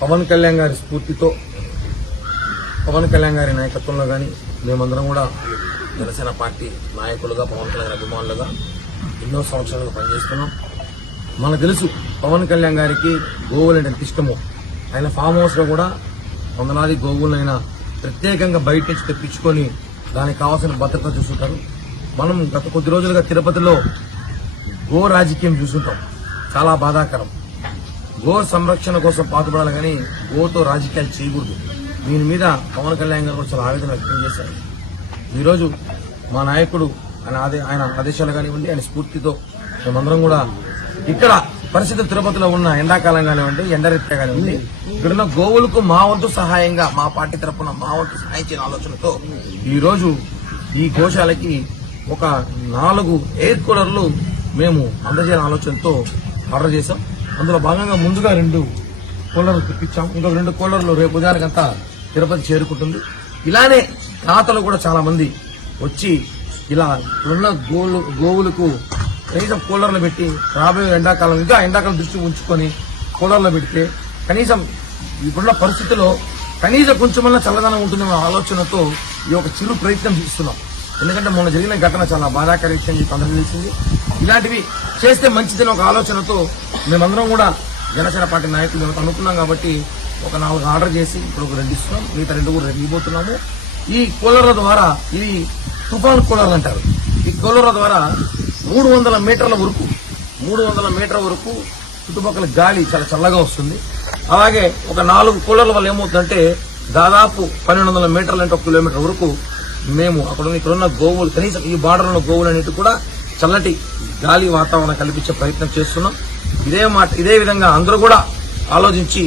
పవన్ కళ్యాణ్ గారి స్ఫూర్తితో పవన్ కళ్యాణ్ గారి నాయకత్వంలో కానీ మేమందరం కూడా జనసేన పార్టీ నాయకులుగా పవన్ కళ్యాణ్ అభిమానులుగా ఎన్నో సంవత్సరాలుగా పనిచేస్తున్నాం. మనకు తెలుసు పవన్ కళ్యాణ్ గారికి గోవులు అంటే ఇష్టము. ఆయన ఫామ్ హౌస్ లో కూడా వందలాది గోవులైనా ప్రత్యేకంగా బయట నుంచి తెప్పించుకొని దానికి కావాల్సిన భద్రత చూస్తుంటారు. మనం గత కొద్ది రోజులుగా తిరుపతిలో గో రాజకీయం చూస్తుంటాం. చాలా బాధాకరం. గో సంరక్షణ కోసం పాటుపడాలి కానీ గోతో రాజకీయాలు చేయకూడదు. దీని మీద పవన్ కళ్యాణ్ గారు కూడా చాలా ఆవేదన వ్యక్తం చేశారు. ఈరోజు మా నాయకుడు ఆయన ఆదేశాలు కానివ్వండి, ఆయన స్ఫూర్తితో మేమందరం కూడా ఇక్కడ పరిస్థితి తిరుపతిలో ఉన్న ఎండాకాలం కానివ్వండి, ఎండరీత్యా కానివ్వండి, ఇక్కడున్న గోవులకు మా వంతు సహాయంగా మా పార్టీ తరఫున మా వంతు సహాయం చేయని ఆలోచనతో ఈరోజు ఈ గోశాలకి ఒక 4 ఎయిర్ కూలర్లు మేము అందజేయాలని ఆలోచనతో ఆర్డర్ చేశాం. అందులో భాగంగా ముందుగా 2 కూలర్లు తెప్పించాం. ఇంకొక 2 కూలర్లు రేపు ఉదయానికంతా తిరుపతి చేరుకుంటుంది. ఇలానే తాతలు కూడా చాలా మంది వచ్చి ఇలా ఉన్న గోవులకు కనీసం కూలర్లు పెట్టి రాబోయే ఎండాకాలం ఇంకా ఎండాకాలం దృష్టి ఉంచుకొని కూలర్లు పెడితే కనీసం ఇప్పుడున్న పరిస్థితుల్లో కనీసం కొంచెమన్నా చల్లదనం ఉంటుందన్న ఆలోచనతో ఈ యొక్క చిరు ప్రయత్నం చేస్తున్నాం. ఎందుకంటే మొన్న జరిగిన ఘటన చాలా బాధాకర విషయం చెప్పి అందరికీ తెలిసింది. ఇలాంటివి చేస్తే మంచిదని ఒక ఆలోచనతో మేమందరం కూడా జనసేన పార్టీ నాయకులు మేము అనుకున్నాం. కాబట్టి ఒక 4 ఆర్డర్ చేసి ఇప్పుడు ఒక 2 ఇస్తున్నాం. మిగతా 2 కూడా ఇవ్వబోతున్నాము. ఈ కూలర్ల ద్వారా ఇది తుఫాన్ కూలర్లు అంటారు. ఈ కూలర్ల ద్వారా 300 మీటర్ల వరకు చుట్టుపక్కల గాలి చాలా చల్లగా వస్తుంది. అలాగే ఒక 4 కూలర్ల వల్ల ఏమవుతుందంటే దాదాపు 1200 మీటర్లు అంటే 1 కిలోమీటర్ వరకు మేము ఇక్కడున్న గోవులు కనీసం ఈ బార్డర్ ఉన్న గోవులన్నిటి కూడా చల్లటి గాలి వాతావరణం కల్పించే ప్రయత్నం చేస్తున్నాం. ఇదే విధంగా అందరూ కూడా ఆలోచించి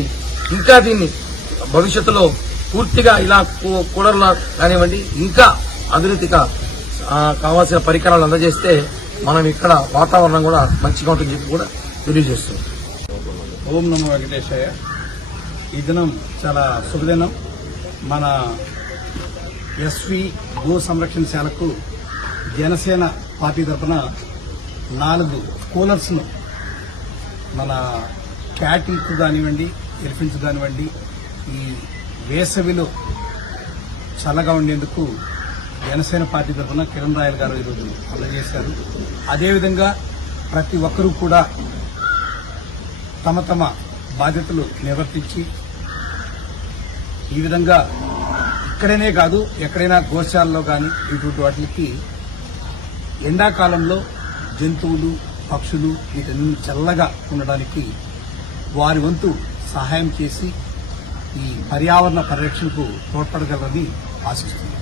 ఇంకా దీన్ని భవిష్యత్తులో పూర్తిగా ఇలా కూలర్లు కానివ్వండి ఇంకా అభివృద్ధిగా కావాల్సిన పరికరాలు అందజేస్తే మనం ఇక్కడ వాతావరణం కూడా మంచిగా ఉంటుందని చెప్పి కూడా తెలియజేస్తున్నాం. ఓం నమో వెంకటేశయ్య. ఈ దినం చాలా శుభదినం. మన ఎస్వి గో సంరక్షణశాలకు జనసేన పార్టీ తరఫున 4 కూలర్స్ ను మన క్యాటిల్కు కానివ్వండి, ఎలిఫెంట్స్ కానివ్వండి ఈ వేసవిలో చల్లగా ఉండేందుకు జనసేన పార్టీ తరఫున కిరణ్ రాయల్ గారు ఈరోజు అందజేశారు. అదేవిధంగా ప్రతి ఒక్కరూ కూడా తమ తమ బాధ్యతలు నిర్వర్తించి ఈ విధంగా ఇక్కడనే కాదు ఎక్కడైనా గోశాలలో కానీ ఇటువంటి వాటికి ఎండాకాలంలో జంతువులు, పక్షులు వీటన్ని చల్లగా ఉండడానికి వారి వంతు సహాయం చేసి ఈ పర్యావరణ పరిరక్షణకు తోడ్పడగలరని ఆశిస్తున్నాను.